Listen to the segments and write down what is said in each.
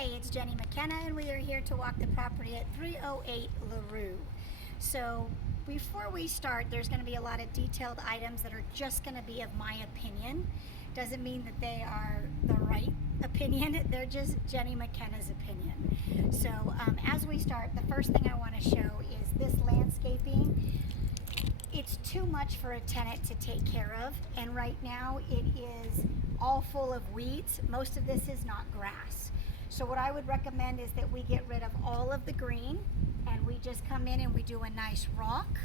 Hi, it's Jenny McKenna, and we are here to walk the property at 308 LaRue. So before we start, there's going to be a lot of detailed items that are just going to be of my opinion. Doesn't mean that they are the right opinion, they're just Jenny McKenna's opinion. So as we start, the first thing I want to show is this landscaping. It's too much for a tenant to take care of, and right now it is all full of weeds. Most of this is not grass. So what I would recommend is that we get rid of all of the green and we just come in and we do a nice rock.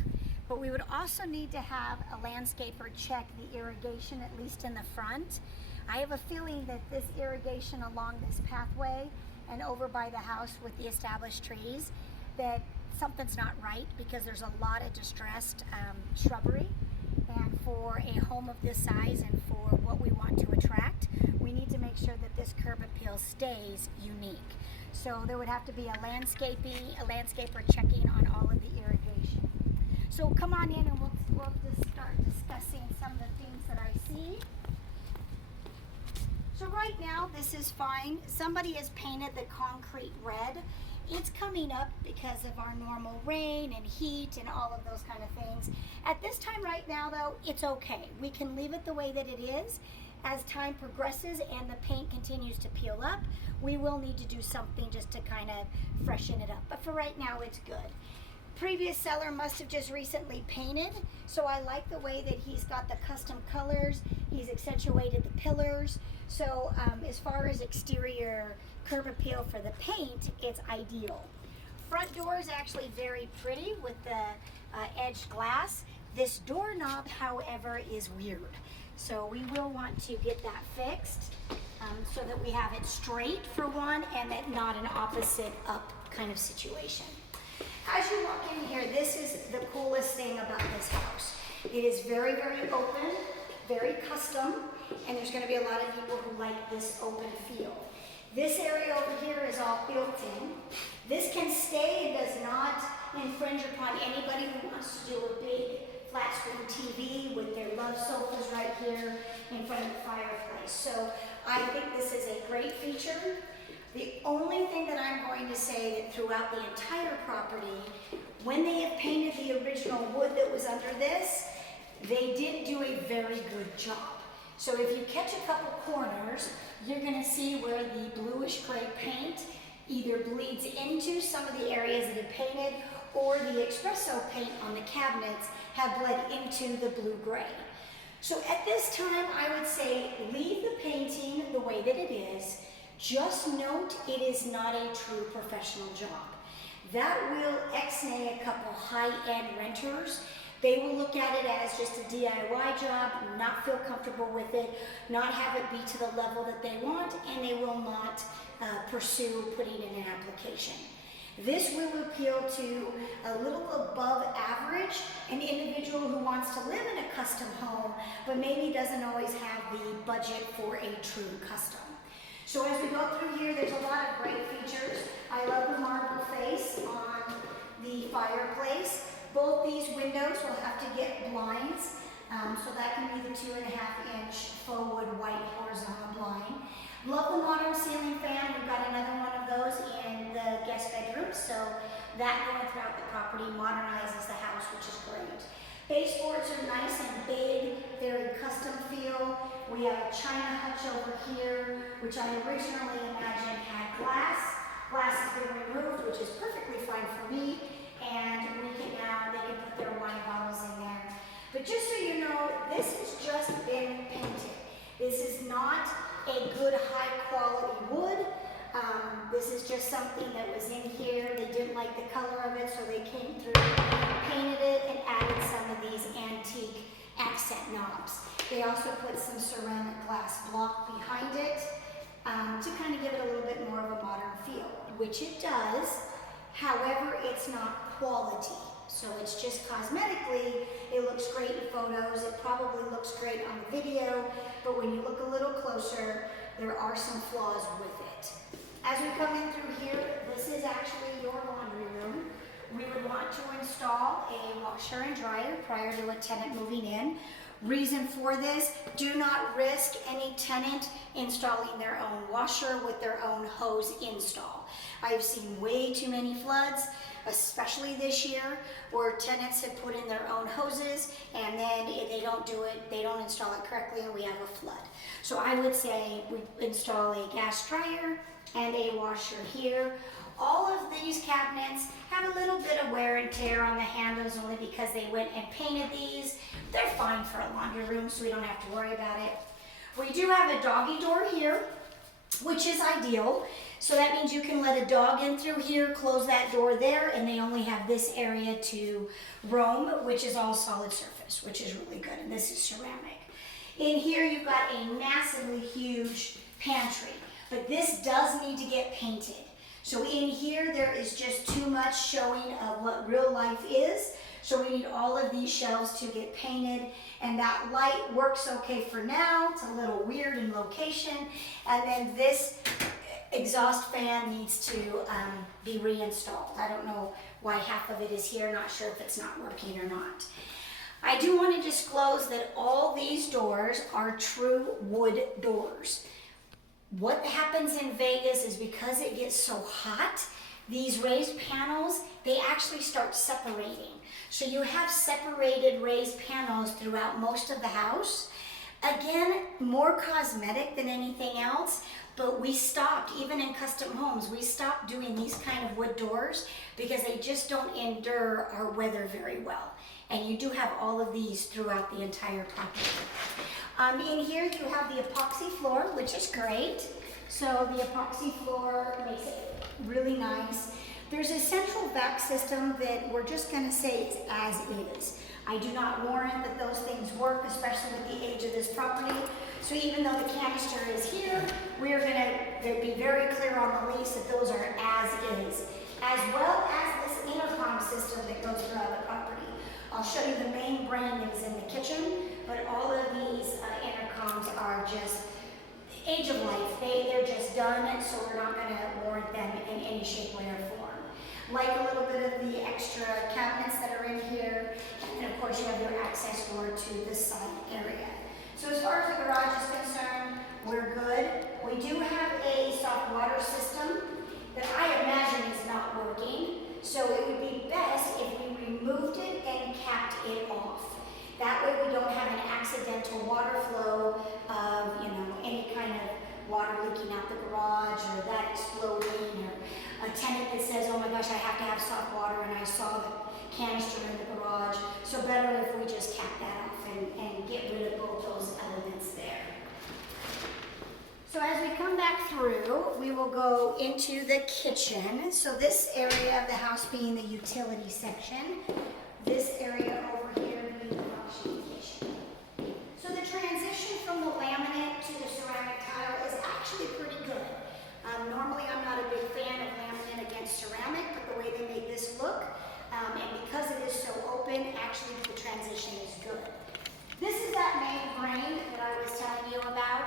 But we would also need to have a landscaper check the irrigation, at least in the front. I have a feeling that this irrigation along this pathway and over by the house with the established trees, that something's not right, because there's a lot of distressed shrubbery. And for a home of this size and for what we want to attract, we need to make sure that this curb appeal stays unique. So there would have to be a landscaper checking on all of the irrigation. So come on in and we'll just start discussing some of the things that I see. So right now this is fine. Somebody has painted the concrete red. It's coming up because of our normal rain and heat and all of those kind of things. At this time right now though, it's okay. We can leave it the way that it is. As time progresses and the paint continues to peel up, we will need to do something just to kind of freshen it up. But for right now, it's good. Previous seller must have just recently painted, so I like the way that he's got the custom colors. He's accentuated the pillars. So as far as exterior curb appeal for the paint, it's ideal. Front door is actually very pretty with the edged glass. This doorknob, however, is weird. So we will want to get that fixed so that we have it straight for one and that not an opposite up kind of situation. As you walk in here, this is the coolest thing about this house. It is very, very open, very custom, and there's going to be a lot of people who like this open feel. This area over here is all built in. This can stay. It does not infringe upon anybody who wants to do a big flat screen TV with their love sofas right here in front of the fireplace. So I think this is a great feature. The only thing that I'm going to say that throughout the entire property, when they have painted the original wood that was under this, they did do a very good job. So if you catch a couple corners, you're going to see where the bluish gray paint either bleeds into some of the areas that are painted, or the espresso paint on the cabinets have bled into the blue-gray. So at this time, I would say leave the painting the way that it is. Just note it is not a true professional job. That will ex-nay a couple high-end renters. They will look at it as just a DIY job, not feel comfortable with it, not have it be to the level that they want, and they will not pursue putting in an application. This will appeal to a little above average, an individual who wants to live in a custom home, but maybe doesn't always have the budget for a true custom. So as we go through here, there's a lot of great features. I love the marble face on the fireplace. Both these windows will have to get blinds, so that can be the 2.5-inch faux wood white horizontal blind. Love the modern ceiling fan. We've got another one of those in the guest bedroom, so that going throughout the property modernizes the house, which is great. Baseboards are nice and big, very custom feel. We have a china hutch over here, which I originally imagined had glass. Glass has been removed, which is perfectly fine for me, and they can put their wine bottles in there. But just so you know, this has just been painted. This is not a good high quality wood. This is just something that was in here. They didn't like the color of it, so they came through, painted it, and added some of these antique accent knobs. They also put some ceramic glass block behind it to kind of give it a little bit more of a modern feel, which it does. However, it's not quality. So it's just cosmetically, it looks great in photos. It probably looks great on the video, but when you look a little closer, there are some flaws with it. As we come in through here, this is actually your laundry room. We would want to install a washer and dryer prior to a tenant moving in. Reason for this, do not risk any tenant installing their own washer with their own hose install. I've seen way too many floods, especially this year, where tenants have put in their own hoses and then if they don't do it, they don't install it correctly and we have a flood. So I would say we install a gas dryer and a washer here. All of these cabinets have a little bit of wear and tear on the handles only because they went and painted these. They're fine for a laundry room, so we don't have to worry about it. We do have a doggy door here, which is ideal. So that means you can let a dog in through here, close that door there, and they only have this area to roam, which is all solid surface, which is really good, and this is ceramic. In here, you've got a massively huge pantry, but this does need to get painted. So in here, there is just too much showing of what real life is. So we need all of these shelves to get painted, and that light works okay for now. It's a little weird in location. And then this exhaust fan needs to be reinstalled. I don't know why half of it is here. Not sure if it's not working or not. I do want to disclose that all these doors are true wood doors. What happens in Vegas is because it gets so hot, these raised panels, they actually start separating. So you have separated raised panels throughout most of the house. Again, more cosmetic than anything else, but we stopped, even in custom homes, we stopped doing these kind of wood doors because they just don't endure our weather very well. And you do have all of these throughout the entire property. In here you have the epoxy floor, which is great. So the epoxy floor makes it really nice. There's a central vac system that we're just going to say is as is. I do not warrant that those things work, especially with the age of this property. So even though the canister is here, we are going to be very clear on the lease that those are as is, as well as this intercom system that goes throughout the property. I'll show you the main brand is in the kitchen, but all of these intercoms are just age of life. They're just done, so we're not going to warrant them in any shape, way, or form. Like a little bit of the extra cabinets that are in here, and then of course you have your access door to the side area. So as far as the garage is concerned, we're good. We do have a soft water system that I imagine is not working. So it would be best if we removed it and capped it off. That way we don't have an accidental water flow of, any kind of water leaking out the garage or that exploding, or a tenant that says, oh my gosh, I have to have soft water and I saw the canister in the garage. So better if we just cap that off and get rid of both those elements there. So as we come back through, we will go into the kitchen. So this area of the house being the utility section, this area over here being the washing kitchen. So the transition from the laminate to the ceramic tile is actually pretty good. Normally I'm not a big fan of laminate against ceramic, but the way they made this look, and because it is so open, actually the transition is good. This is that main brain that I was telling you about.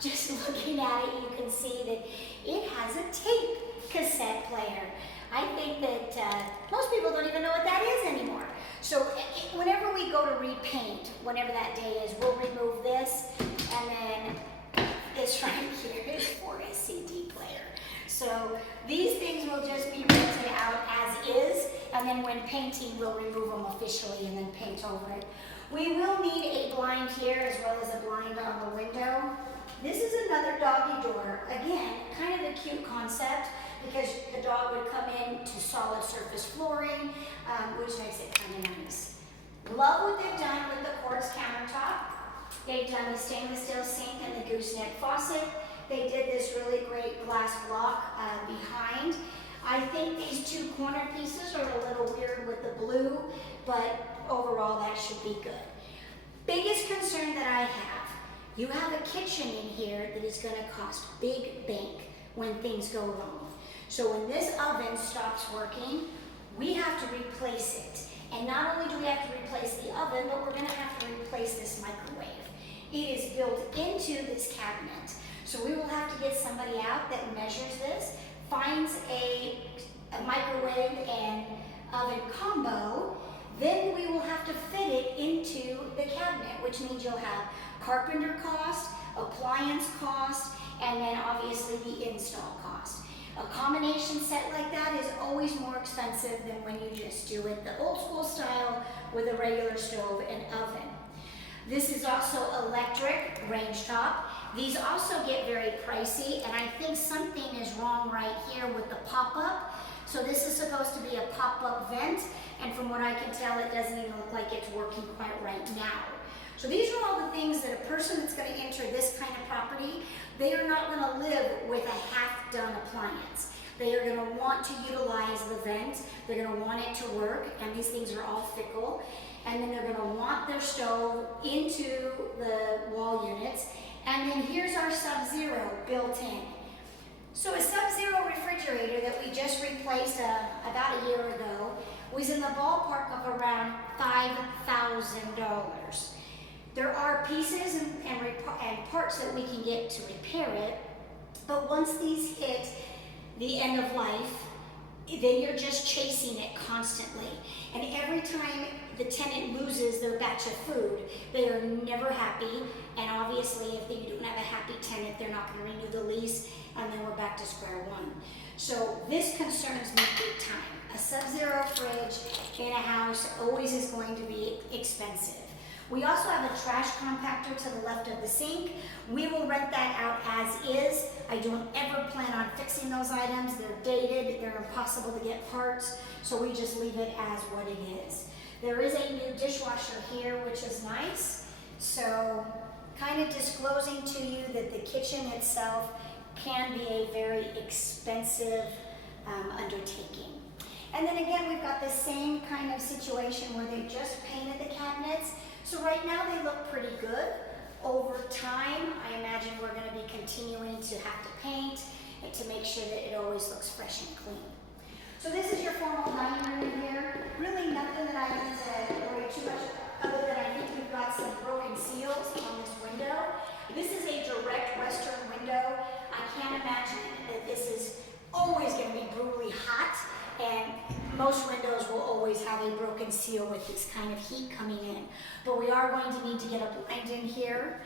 Just looking at it, you can see that it has a tape cassette player. I think that most people don't even know what that is anymore. So whenever we go to repaint, whenever that day is, we'll remove this, and then this right here is for a CD player. So these things will just be rented out as is, and then when painting, we'll remove them officially and then paint over it. We will need a blind here as well as a blind on the window. This is another doggy door. Again, kind of a cute concept because the dog would come in to solid surface flooring, which makes it kind of nice. Love what they've done with the quartz countertop. They've done the stainless steel sink and the gooseneck faucet. They did this really great glass block behind. I think these two corner pieces are a little weird with the blue, but overall that should be good. Biggest concern that I have, you have a kitchen in here that is going to cost big bank when things go wrong. So when this oven stops working, we have to replace it. And not only do we have to replace the oven, but we're going to have to replace this microwave. It is built into this cabinet. So we will have to get somebody out that measures this, finds a microwave and oven combo Then we will have to fit it into the cabinet, which means you'll have carpenter cost, appliance cost, and then obviously the install cost. A combination set like that is always more expensive than when you just do it the old school style with a regular stove and oven. This is also electric range top. These also get very pricey, and I think something is wrong right here with the pop-up. So this is supposed to be a pop-up vent, and from what I can tell, it doesn't even look like it's working quite right now. So these are all the things that a person that's going to enter this kind of property, they are not going to live with a half-done appliance. They are going to want to utilize the vent. They're going to want it to work, and these things are all fickle. And then they're going to want their stove into the wall units. And then here's our Sub-Zero built in. So a Sub-Zero refrigerator that we just replaced about a year ago was in the ballpark of around $5,000. There are pieces and parts that we can get to repair it, but once these hit the end of life, then you're just chasing it constantly. And every time the tenant loses their batch of food, they are never happy. And obviously, if you don't have a happy tenant, they're not going to renew the lease, and then we're back to square one. So this concerns me big time. A Sub-Zero fridge in a house always is going to be expensive. We also have a trash compactor to the left of the sink. We will rent that out as is. I don't ever plan on fixing those items. They're dated, they're impossible to get parts, so we just leave it as what it is. There is a new dishwasher here, which is nice. So kind of disclosing to you that the kitchen itself can be a very expensive undertaking. And then again, we've got the same kind of situation where they just painted the cabinets. So right now they look pretty good. Over time, I imagine we're going to be continuing to have to paint and to make sure that it always looks fresh and clean. So this is your formal dining room here. Really nothing that I need to worry too much other than I think we've got some broken seals on this window. This is a direct western window. I can't imagine that this is always going to be brutally hot, and most windows will always have a broken seal with this kind of heat coming in. But we are going to need to get a blind in here.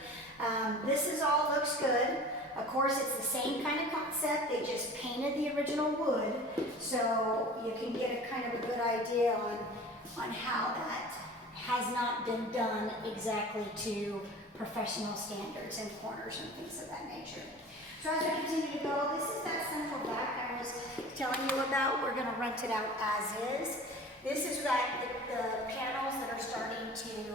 This is all looks good. Of course, it's the same kind of concept. They just painted the original wood, so you can get a kind of a good idea on how that has not been done exactly to professional standards and corners and things of that nature. So as we continue to go, this is that central back I was telling you about. We're going to rent it out as is. This is that the panels that are starting to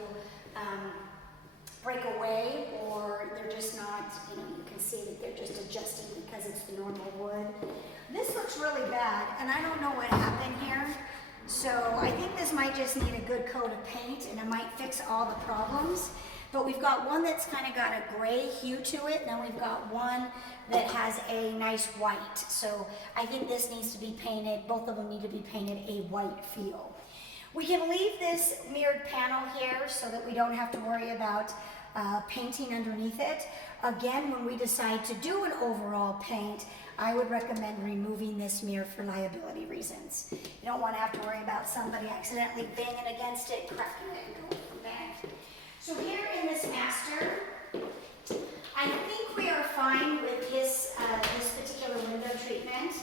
break away, or they're just not, you can see that they're just adjusting because it's the normal wood. This looks really bad, and I don't know what happened here. So I think this might just need a good coat of paint, and it might fix all the problems. But we've got one that's kind of got a gray hue to it, and then we've got one that has a nice white. So I think this needs to be painted, both of them need to be painted a white feel. We can leave this mirrored panel here so that we don't have to worry about painting underneath it. Again, when we decide to do an overall paint, I would recommend removing this mirror for liability reasons. You don't want to have to worry about somebody accidentally banging against it, cracking it, and going from there. So here in this master, I think we are fine with this particular window treatment.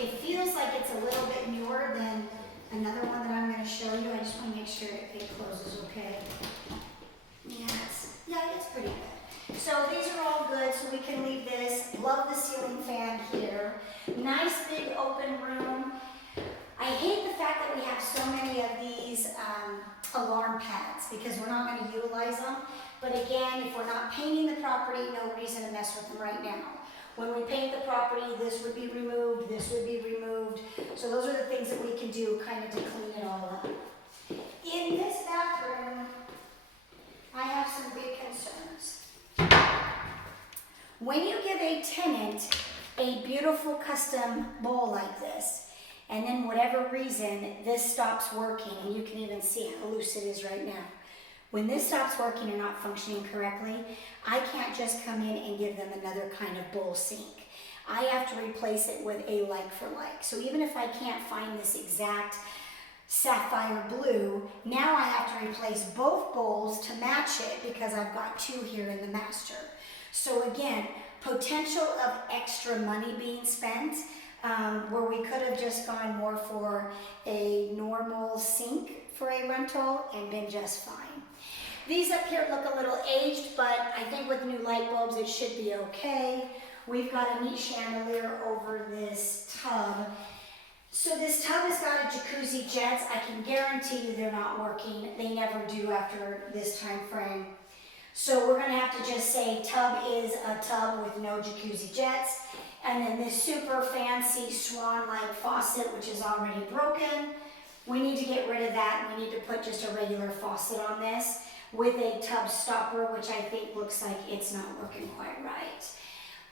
It feels like it's a little bit newer than another one that I'm going to show you. I just want to make sure it closes okay. Yeah, it's pretty good. So these are all good, so we can leave this. Love the ceiling fan here. Nice big open room. I hate the fact that we have so many of these alarm pads because we're not going to utilize them. But again, if we're not painting the property, no reason to mess with them right now. When we paint the property, this would be removed, this would be removed. So those are the things that we can do kind of to clean it all up. In this bathroom, I have some big concerns. When you give a tenant a beautiful custom bowl like this, and then whatever reason, this stops working, and you can even see how loose it is right now. When this stops working or not functioning correctly, I can't just come in and give them another kind of bowl sink. I have to replace it with a like for like. So even if I can't find this exact sapphire blue. Now I have to replace both bowls to match it because I've got two here in the master. So again, potential of extra money being spent, where we could have just gone more for a normal sink for a rental and been just fine. These up here look a little aged, but I think with new light bulbs it should be okay. We've got a neat chandelier over this tub. So this tub has got a jacuzzi jets. I can guarantee you they're not working. They never do after this time frame. So we're gonna have to just say tub is a tub with no jacuzzi jets. And then this super fancy swan-like faucet, which is already broken. We need to get rid of that. We need to put just a regular faucet on this with a tub stopper, which I think looks like it's not working quite right.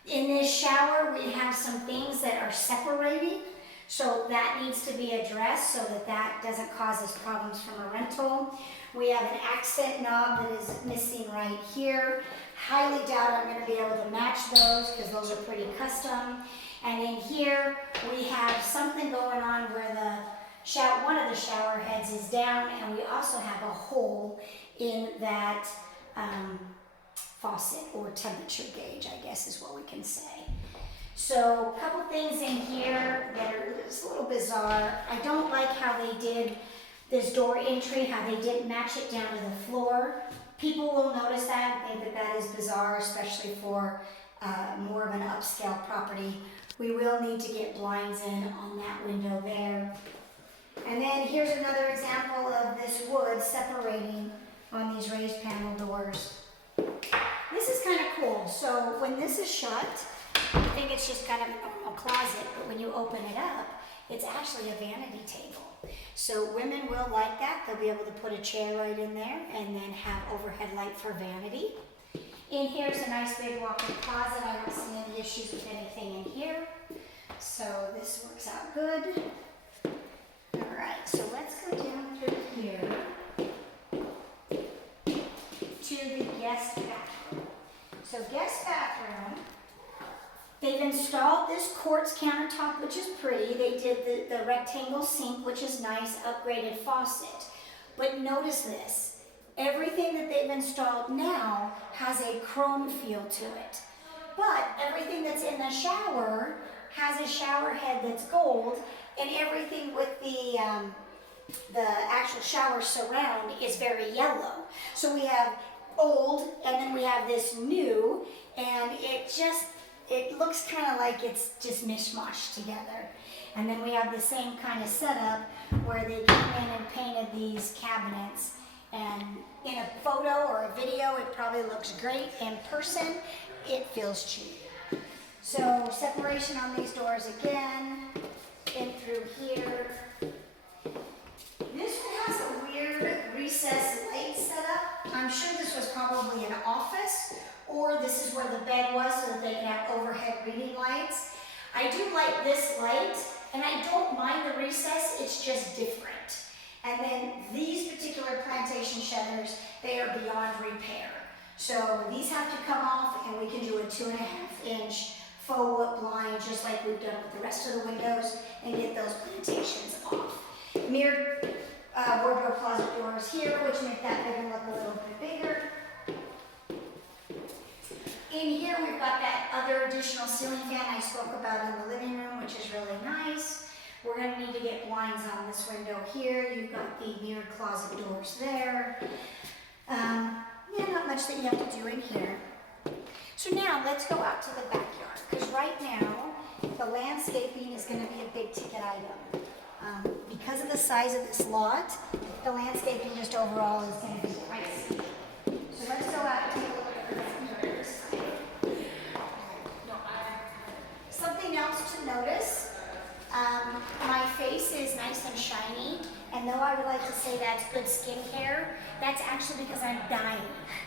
In this shower, we have some things that are separating. So that needs to be addressed so that that doesn't cause us problems from a rental. We have an accent knob that is missing right here. Highly doubt I'm going to be able to match those because those are pretty custom. And in here, we have something going on where one of the shower heads is down, and we also have a hole in that faucet or temperature gauge, I guess is what we can say. So a couple things in here that are just a little bizarre. I don't like how they did this door entry, how they didn't match it down to the floor. People will notice that and think that that is bizarre, especially for more of an upscale property. We will need to get blinds in on that window there. And then here's another example of this wood separating on these raised panel doors. This is kind of cool. So when this is shut, you think it's just kind of a normal closet, but when you open it up, it's actually a vanity table. So women will like that. They'll be able to put a chair right in there and then have overhead light for vanity. In here's a nice big walk-in closet. I don't see any issues with anything in here. So this works out good. All right, so let's go down through here to the guest bathroom. So guest bathroom, they've installed this quartz countertop, which is pretty. They did the rectangle sink, which is nice, upgraded faucet. But notice this, everything that they've installed now has a chrome feel to it. But everything that's in the shower has a shower head that's gold, and everything with the actual shower surround is very yellow. So we have old, and then we have this new, and it looks kind of like it's just mishmashed together. And then we have the same kind of setup where they came in and painted these cabinets. And in a photo or a video, it probably looks great. In person, it feels cheap. So separation on these doors again, in through here. This one has a weird recessed light setup. I'm sure this was probably an office, or this is where the bed was so that they can have overhead reading lights. I do like this light, and I don't mind the recess, it's just different. And then these particular plantation shutters, they are beyond repair. So these have to come off, and we can do a 2.5-inch faux blind, just like we've done with the rest of the windows, and get those plantations off. Mirrored wardrobe closet doors here, which make that bedroom look a little bit bigger. In here, we've got that other additional ceiling fan I spoke about in the living room, which is really nice. We're going to need to get blinds on this window here. You've got the mirrored closet doors there. Yeah, not much that you have to do in here. So now let's go out to the backyard, because right now the landscaping is going to be a big ticket item. Because of the size of this lot, the landscaping just overall is going to be pricey. So let's go out and take a look at the backyard. Something else to notice, my face is nice and shiny, and though I would like to say that's good skincare, that's actually because I'm dying.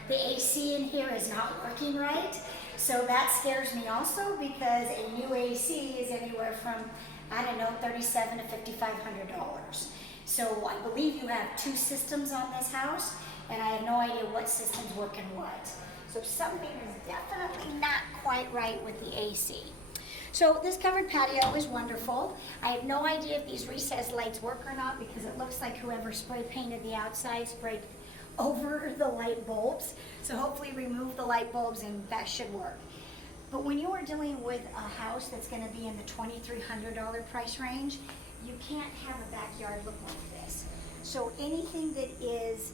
The AC in here is not working right, so that scares me also, because a new AC is anywhere from, I don't know, $3,700 to $5,500. So I believe you have 2 systems on this house, and I have no idea what system's working what. So something is definitely not quite right with the AC. So this covered patio is wonderful. I have no idea if these recessed lights work or not because it looks like whoever spray painted the outside sprayed over the light bulbs. So hopefully remove the light bulbs and that should work. But when you are dealing with a house that's gonna be in the $2,300 price range, you can't have a backyard look like this. So anything that is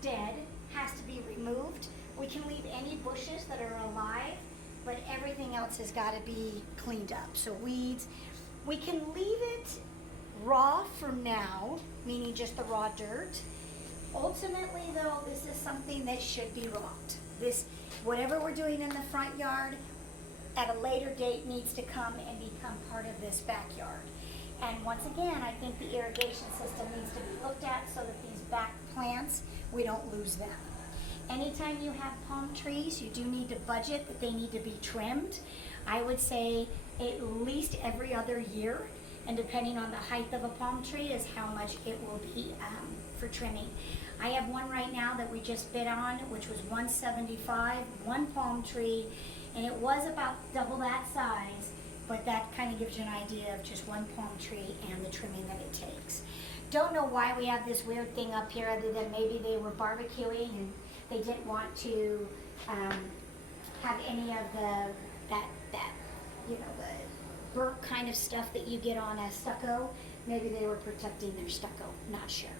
dead has to be removed. We can leave any bushes that are alive, but everything else has got to be cleaned up. So weeds, we can leave it raw for now, meaning just the raw dirt. Ultimately though, this is something that should be rocked. This, whatever we're doing in the front yard, at a later date needs to come and become part of this backyard. And once again, I think the irrigation system needs to be looked at so that these back plants, we don't lose them. Anytime you have palm trees, you do need to budget that they need to be trimmed. I would say at least every other year, and depending on the height of a palm tree is how much it will be for trimming. I have one right now that we just bid on, which was $175, one palm tree, and it was about double that size, but that kind of gives you an idea of just one palm tree and the trimming that it takes. Don't know why we have this weird thing up here other than maybe they were barbecuing and they didn't want to have any of that you know, the burnt kind of stuff that you get on a stucco. Maybe they were protecting their stucco, not sure.